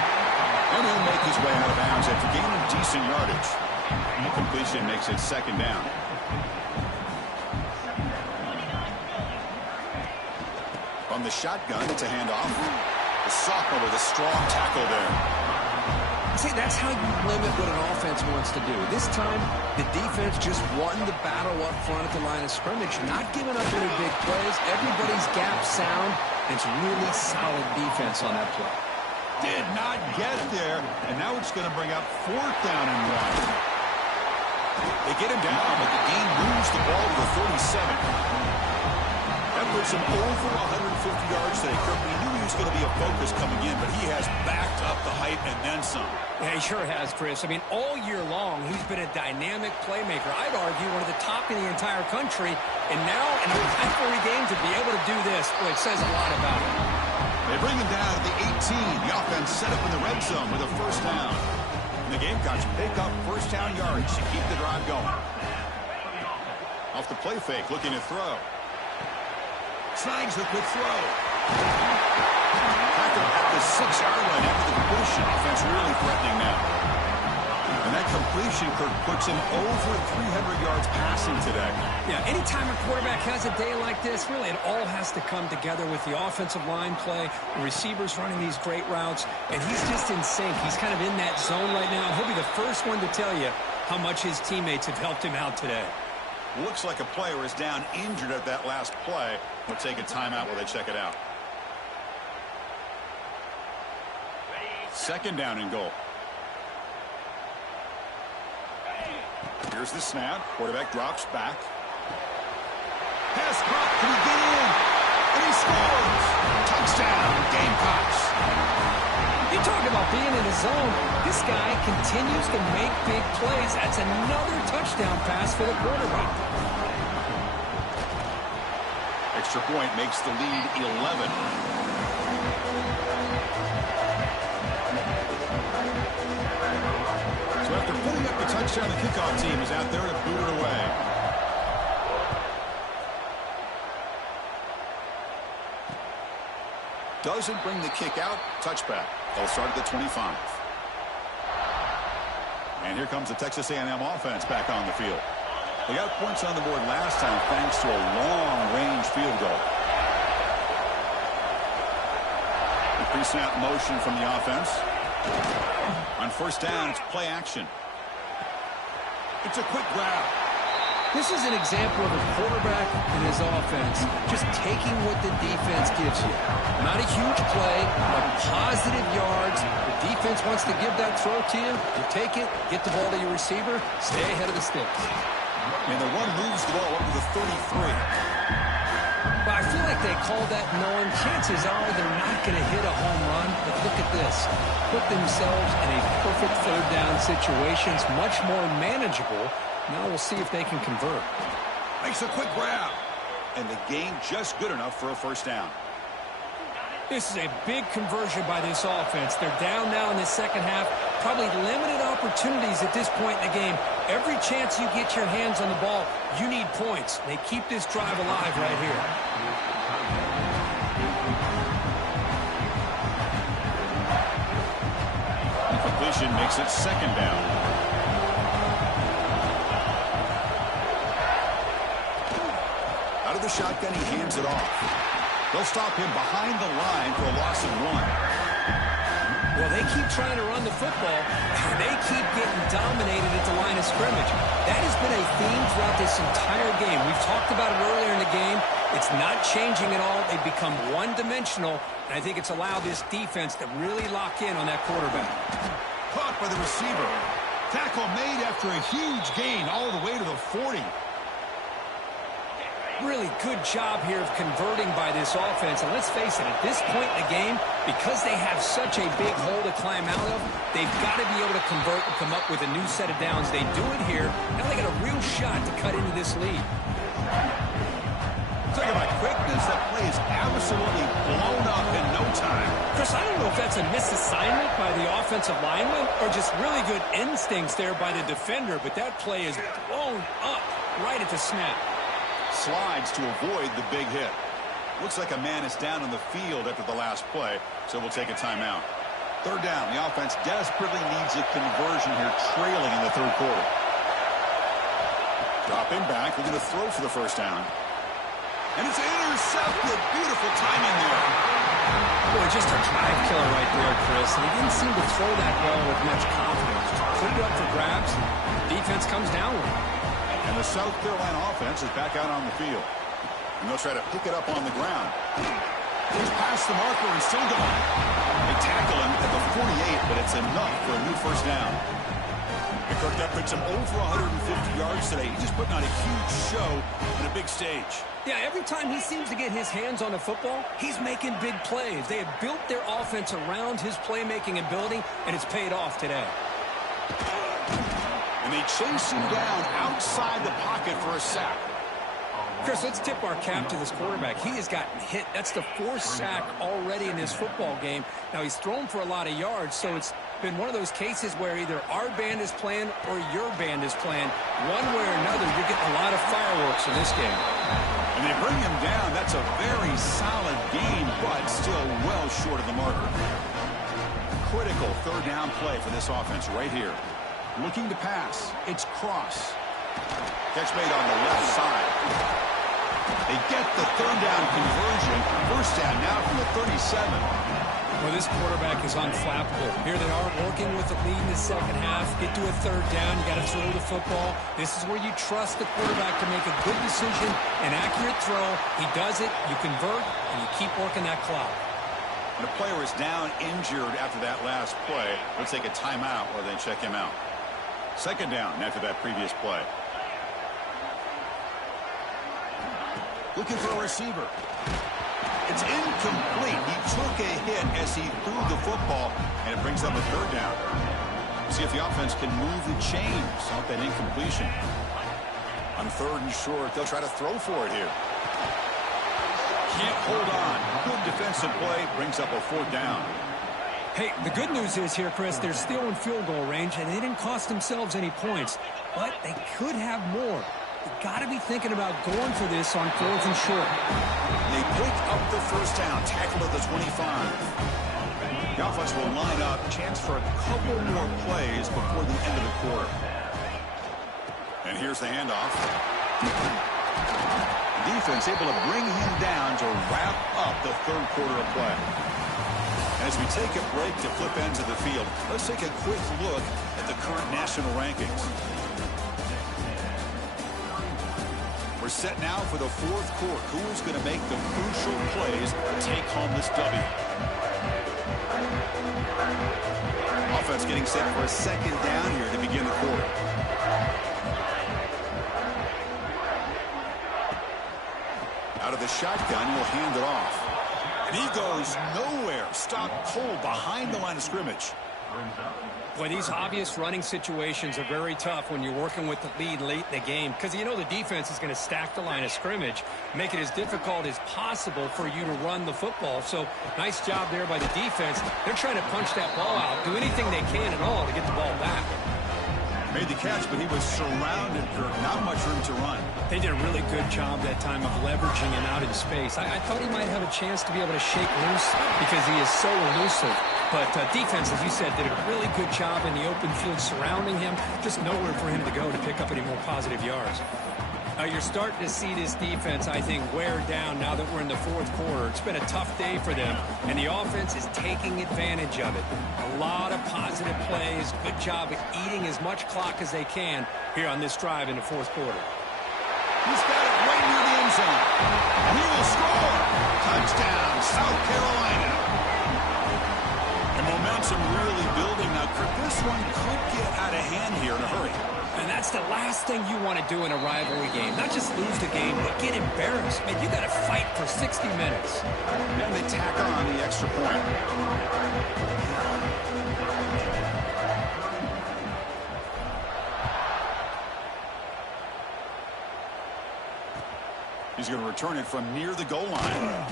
And he'll make his way out of bounds after gaining decent yardage. The completion makes it second down. From the shotgun, it's a handoff. The sophomore with a strong tackle there. See, that's how you limit what an offense wants to do. This time, the defense just won the battle up front at the line of scrimmage, not giving up any big plays. Everybody's gap sound. It's really solid defense on that play. Did not get there, and now it's going to bring up 4th down and 1. They get him down, but the gain moves the ball to the 37. That puts him over 150 yards today. Kirk, we knew he was going to be a focus coming in, but he has backed up the hype and then some. Yeah, he sure has, Chris. I mean, all year long, he's been a dynamic playmaker. I'd argue one of the top in the entire country. And now, in a rivalry game, to be able to do this, boy, it says a lot about him. They bring him down at the 18. The offense set up in the red zone with a 1st down. And the Gamecocks pick up 1st down yards to keep the drive going. Off the play fake, looking to throw. Snags the quick throw. Back at the 6-yard line after the completion. Offense really threatening now. And that completion, Kirk, puts him over 300 yards passing today. Yeah, anytime a quarterback has a day like this, really it all has to come together with the offensive line play, the receivers running these great routes, and he's just in sync. He's kind of in that zone right now. He'll be the first one to tell you how much his teammates have helped him out today. Looks like a player is down injured at that last play. We'll take a timeout while they check it out. 2nd down and goal. Here's the snap. Quarterback drops back. Pass caught. Can he get in? And he scores. Touchdown, Gamecocks. You talk about being in the zone. This guy continues to make big plays. That's another touchdown pass for the quarterback. Extra point makes the lead 11. So after putting up the touchdown, the kickoff team is out there to boot it away. Doesn't bring the kick out. Touchback. They'll start at the 25. And here comes the Texas A&M offense back on the field. They got points on the board last time thanks to a long-range field goal. The pre-snap motion from the offense. On 1st down, it's play action. It's a quick grab. This is an example of a quarterback and his offense just taking what the defense gives you. Not a huge play, but positive yards. The defense wants to give that throw to you. You take it, get the ball to your receiver, stay ahead of the sticks. And the run moves the ball up to the 33. But I feel like they call that knowing chances are they're not going to hit a home run. But look at this. Put themselves in a perfect 3rd down situation. It's much more manageable. Now we'll see if they can convert. Makes a quick grab. And the gain just good enough for a 1st down. This is a big conversion by this offense. They're down now in the 2nd half. Probably limited opportunities at this point in the game. Every chance you get your hands on the ball, you need points. They keep this drive alive right here. The completion makes it 2nd down. Out of the shotgun, he hands it off. They'll stop him behind the line for a loss of 1. Well, they keep trying to run the football, and they keep getting dominated at the line of scrimmage. That has been a theme throughout this entire game. We've talked about it earlier in the game. It's not changing at all. They've become one-dimensional, and I think it's allowed this defense to really lock in on that quarterback. Caught by the receiver. Tackle made after a huge gain all the way to the 40. Really good job here of converting by this offense. And let's face it, at this point in the game, because they have such a big hole to climb out of, they've got to be able to convert and come up with a new set of downs. They do it here. Now they got a real shot to cut into this lead. Talk about quickness. That play is absolutely blown up in no time. Chris, I don't know if that's a misassignment by the offensive lineman or just really good instincts there by the defender, but that play is blown up right at the snap. Slides to avoid the big hit. Looks like a man is down on the field after the last play, so we'll take a timeout. Third down. The offense desperately needs a conversion here, trailing in the third quarter. Dropping back. We're going to throw for the first down. And it's intercepted. Beautiful timing there. Boy, just a drive killer right there, Chris. And he didn't seem to throw that ball with much confidence. Just put it up for grabs. The defense comes down with it. And the South Carolina offense is back out on the field. And they'll try to pick it up on the ground. He's past the marker and still going. They tackle him at the 48, but it's enough for a new first down. And Kirk, that puts him over 150 yards today. He's just putting on a huge show on a big stage. Yeah, every time he seems to get his hands on the football, he's making big plays. They have built their offense around his playmaking ability, and it's paid off today. And they chase him down outside the pocket for a sack. Chris, let's tip our cap to this quarterback. He has gotten hit. That's the fourth sack already in this football game. Now, he's thrown for a lot of yards, so it's been one of those cases where either our band is playing or your band is playing. One way or another, you're getting a lot of fireworks in this game. And they bring him down. That's a very solid game, but still well short of the marker. Critical third down play for this offense right here. Looking to pass. It's Cross. Catch made on the left side. They get the third down conversion. First down now from the 37. Well, this quarterback is unflappable. Here they are working with the lead in the second half. Get to a third down. You got to throw the football. This is where you trust the quarterback to make a good decision, an accurate throw. He does it. You convert, and you keep working that clock. And a player is down injured after that last play. Let's take a timeout while they check him out. Second down after that previous play. Looking for a receiver. It's incomplete. He took a hit as he threw the football, and it brings up a third down. See if the offense can move the chains off that incompletion. On third and short, they'll try to throw for it here. Can't hold on. Good defensive play brings up a fourth down. Hey, the good news is here, Chris, they're still in field goal range, and they didn't cost themselves any points, but they could have more. You got to be thinking about going for this on fourth and short. They pick up the first down, tackle at the 25. The offense will line up, chance for a couple more plays before the end of the quarter. And here's the handoff. Defense able to bring him down to wrap up the third quarter of play. And as we take a break to flip ends of the field, let's take a quick look at the current national rankings. We're set now for the fourth quarter. Who's going to make the crucial plays to take home this W? Offense getting set for a second down here to begin the quarter. Out of the shotgun, he'll hand it off. And he goes nowhere. Stopped cold behind the line of scrimmage. Boy, these obvious running situations are very tough when you're working with the lead late in the game because you know the defense is going to stack the line of scrimmage, make it as difficult as possible for you to run the football. So nice job there by the defense. They're trying to punch that ball out, do anything they can at all to get the ball back. Made the catch, but he was surrounded, Kirk. Not much room to run. They did a really good job that time of leveraging him out in space. I thought he might have a chance to be able to shake loose because he is so elusive. But defense, as you said, did a really good job in the open field surrounding him. Just nowhere for him to go to pick up any more positive yards. You're starting to see this defense, I think, wear down now that we're in the fourth quarter. It's been a tough day for them, and the offense is taking advantage of it. A lot of positive plays. Good job of eating as much clock as they can here on this drive in the fourth quarter. He's got it right near the end zone. And he will score. Touchdown, South Carolina. And momentum really building now. Kirk, this one could get out of hand here in a hurry. And that's the last thing you want to do in a rivalry game. Not just lose the game, but get embarrassed. Man, you got to fight for 60 minutes. And they tack on the extra point. He's going to return it from near the goal line.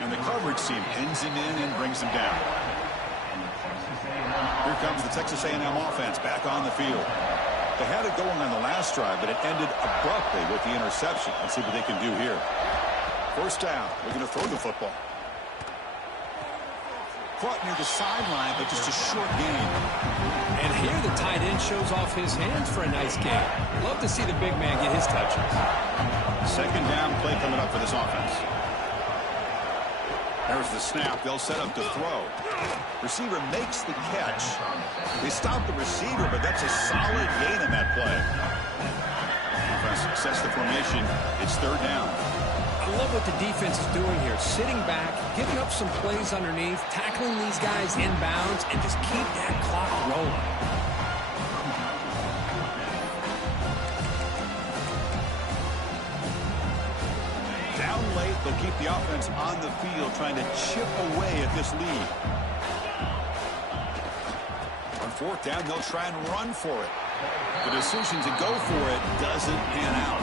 And the coverage team pins him in and brings him down. Here comes the Texas A&M offense back on the field. They had it going on the last drive, but it ended abruptly with the interception. Let's see what they can do here. First down. They're going to throw the football. Caught near the sideline, but just a short gain. And here the tight end shows off his hands for a nice game. Love to see the big man get his touches. Second down play coming up for this offense. There's the snap. They'll set up to throw. Receiver makes the catch. They stop the receiver, but that's a solid gain in that play. Trying to success the formation. It's third down. I love what the defense is doing here. Sitting back, giving up some plays underneath, tackling these guys inbounds, and just keep that clock rolling. Down late, they'll keep the offense on the field, trying to chip away at this lead. On fourth down, they'll try and run for it. The decision to go for it doesn't pan out.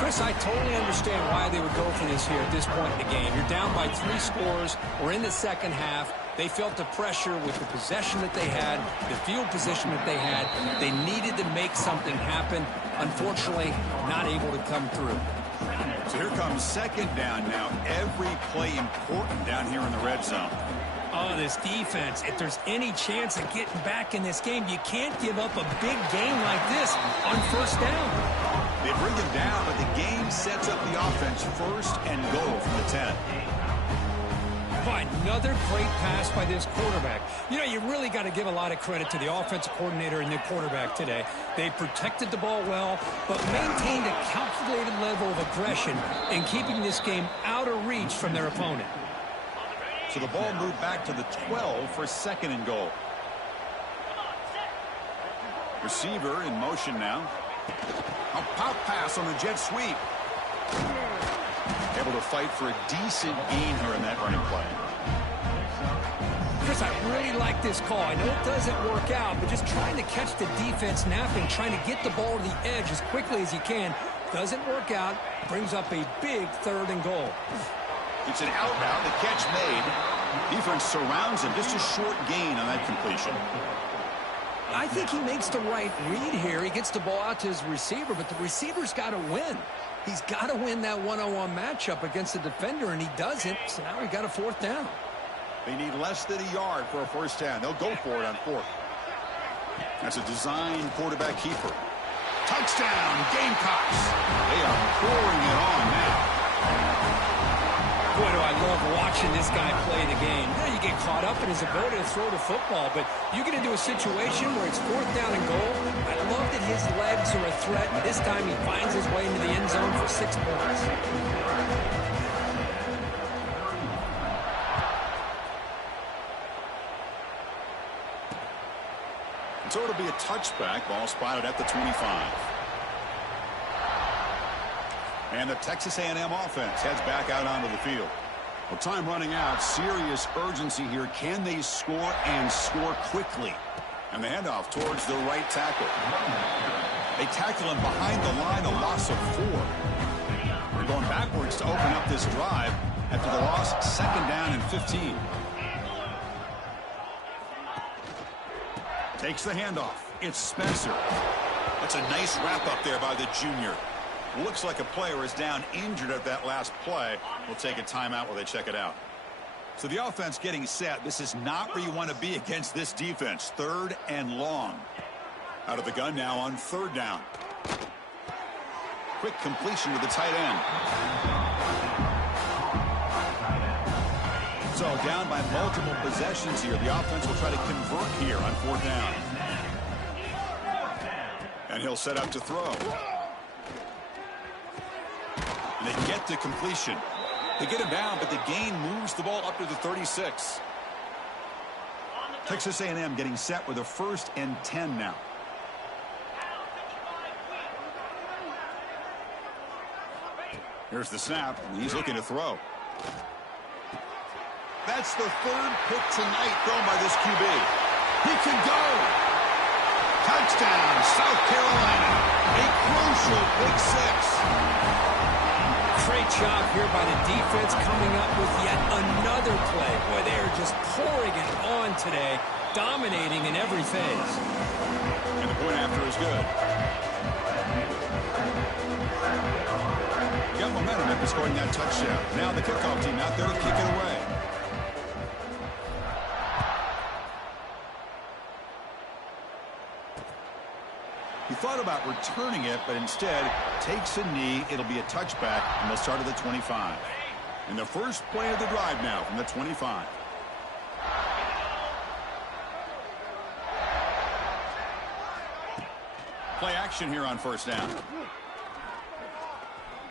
Chris, I totally understand why they would go for this here at this point in the game. You're down by 3 scores. We're in the second half. They felt the pressure with the possession that they had, the field position that they had. They needed to make something happen. Unfortunately, not able to come through. So here comes second down now. Every play important down here in the red zone. Oh, this defense, if there's any chance of getting back in this game, you can't give up a big game like this on first down. They bring him down, but the game sets up the offense first and goal from the 10. Oh, another great pass by this quarterback. You know, you really got to give a lot of credit to the offensive coordinator and the quarterback today. They protected the ball well, but maintained a calculated level of aggression in keeping this game out of reach from their opponent. So the ball moved back to the 12 for second and goal. Receiver in motion now. A pop pass on the jet sweep. Able to fight for a decent gain here in that running play. Chris, I really like this call. I know it doesn't work out, but just trying to catch the defense napping, trying to get the ball to the edge as quickly as you can. Doesn't work out. Brings up a big third and goal. It's an out route. The catch made. Defense surrounds him. Just a short gain on that completion. I think he makes the right read here. He gets the ball out to his receiver, but the receiver's got to win. He's got to win that one-on-one matchup against the defender, and he doesn't. So now he got a fourth down. They need less than a yard for a first down. They'll go for it on fourth. That's a design quarterback keeper. Touchdown, Gamecocks. They are pouring it on now. Boy, do I love watching this guy play the game. Yeah, you get caught up in his ability to throw the football, but you get into a situation where it's fourth down and goal. I love that his legs are a threat, and this time he finds his way into the end zone for 6 points. So it'll be a touchback. Ball spotted at the 25. And the Texas A&M offense heads back out onto the field. Well, time running out. Serious urgency here. Can they score and score quickly? And the handoff towards the right tackle. They tackle him behind the line, a loss of 4. They're going backwards to open up this drive after the loss. Second down and 15. Takes the handoff. It's Spencer. That's a nice wrap up there by the junior. Looks like a player is down injured at that last play. We'll take a timeout while they check it out. So the offense getting set. This is not where you want to be against this defense. Third and long. Out of the gun now on third down. Quick completion to the tight end. So down by multiple possessions here. The offense will try to convert here on fourth down. And he'll set up to throw. And they get the completion. They get him down, but the gain moves the ball up to the 36. Texas A&M getting set with a 1st and 10 now. Here's the snap. He's looking to throw. That's the third pick tonight thrown by this QB. He can go. Touchdown, South Carolina. A crucial pick six. Great job here by the defense coming up with yet another play. Boy, they are just pouring it on today, dominating in every phase. And the point after is good. Got momentum after scoring that touchdown. Now the kickoff team out there to kick it away. He thought about returning it, but instead takes a knee. It'll be a touchback, and they'll start at the 25. And the first play of the drive now from the 25. Play action here on first down.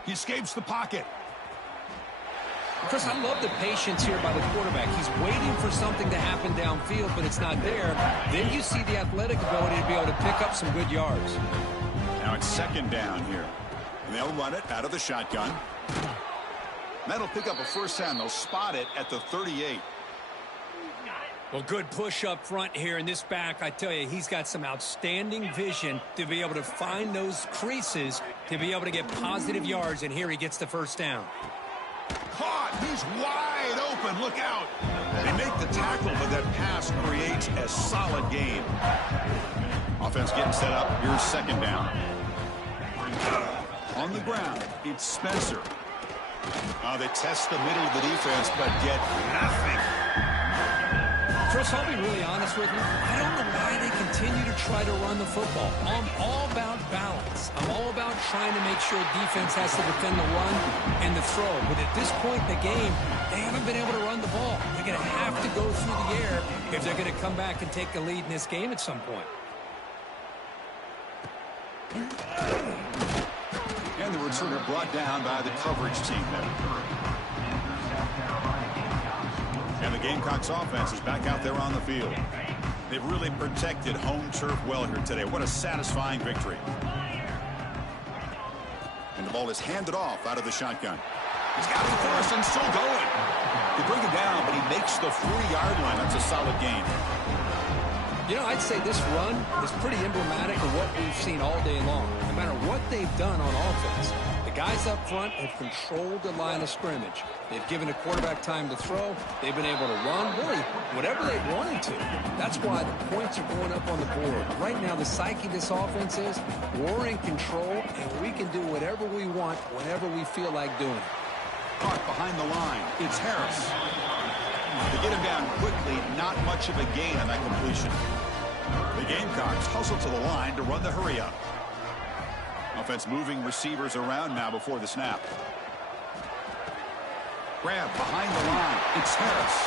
He escapes the pocket. Chris, I love the patience here by the quarterback. He's waiting for something to happen downfield, but it's not there. Then you see the athletic ability to be able to pick up some good yards. Now it's second down here. And they'll run it out of the shotgun. That'll pick up a first down. They'll spot it at the 38. Well, good push up front here in this back. I tell you, he's got some outstanding vision to be able to find those creases to be able to get positive yards, and here he gets the first down. Caught. He's wide open. Look out. They make the tackle, but that pass creates a solid gain. Offense getting set up. Here's second down. On the ground, it's Spencer. They test the middle of the defense, but get nothing. Chris, I'll be really honest with you. I don't know why they continue to try to run the football. I'm all about balance. I'm all about trying to make sure defense has to defend the run and the throw. But at this point in the game, they haven't been able to run the ball. They're going to have to go through the air if they're going to come back and take the lead in this game at some point. And the returner brought down by the coverage team there. And the Gamecocks offense is back out there on the field. They've really protected home turf well here today. What a satisfying victory. And the ball is handed off out of the shotgun. He's got it first and still going. They bring him down, but he makes the 40-yard line. That's a solid gain. You know, I'd say this run is pretty emblematic of what we've seen all day long. No matter what they've done on offense, the guys up front have controlled the line of scrimmage. They've given the quarterback time to throw. They've been able to run, really, whatever they wanted to. That's why the points are going up on the board. Right now, the psyche of this offense is we're in control, and we can do whatever we want whenever we feel like doing it. Caught behind the line. It's Harris. They get him down quickly. Not much of a gain on that completion. The Gamecocks hustle to the line to run the hurry up. Offense moving receivers around now before the snap. Grab behind the line. It's Harris.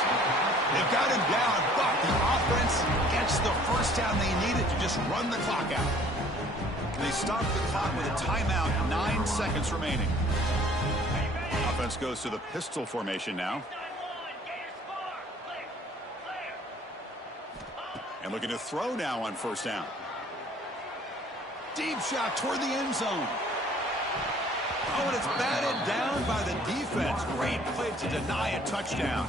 They've got him down, but the offense gets the first down they needed to just run the clock out. They stop the clock with a timeout, 9 seconds remaining. Offense goes to the pistol formation now. And looking to throw now on first down. Deep shot toward the end zone. Oh, and it's batted down by the defense. Great play to deny a touchdown.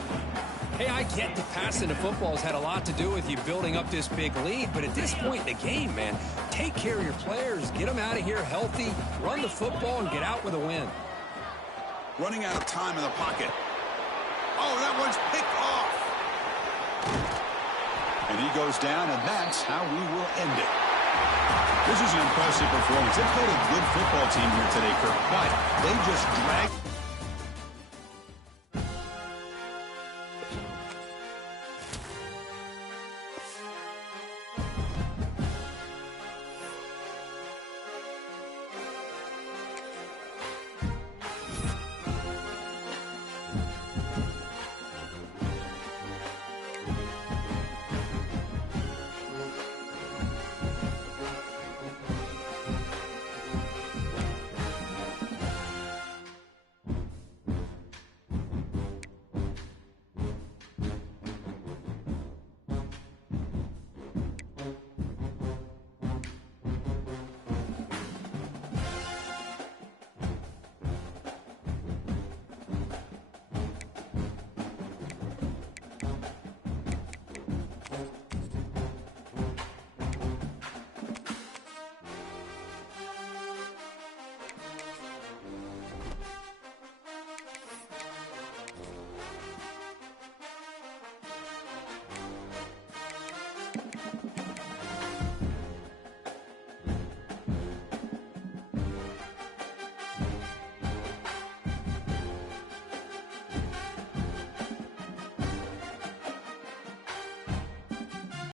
Hey, I get the passing of football has had a lot to do with you building up this big lead, but at this point in the game, man, take care of your players. Get them out of here healthy, run the football, and get out with a win. Running out of time in the pocket. Oh, that one's picked off. And he goes down, and that's how we will end it. This is an impressive performance. They've played a good football team here today, Kirk, but they just dragged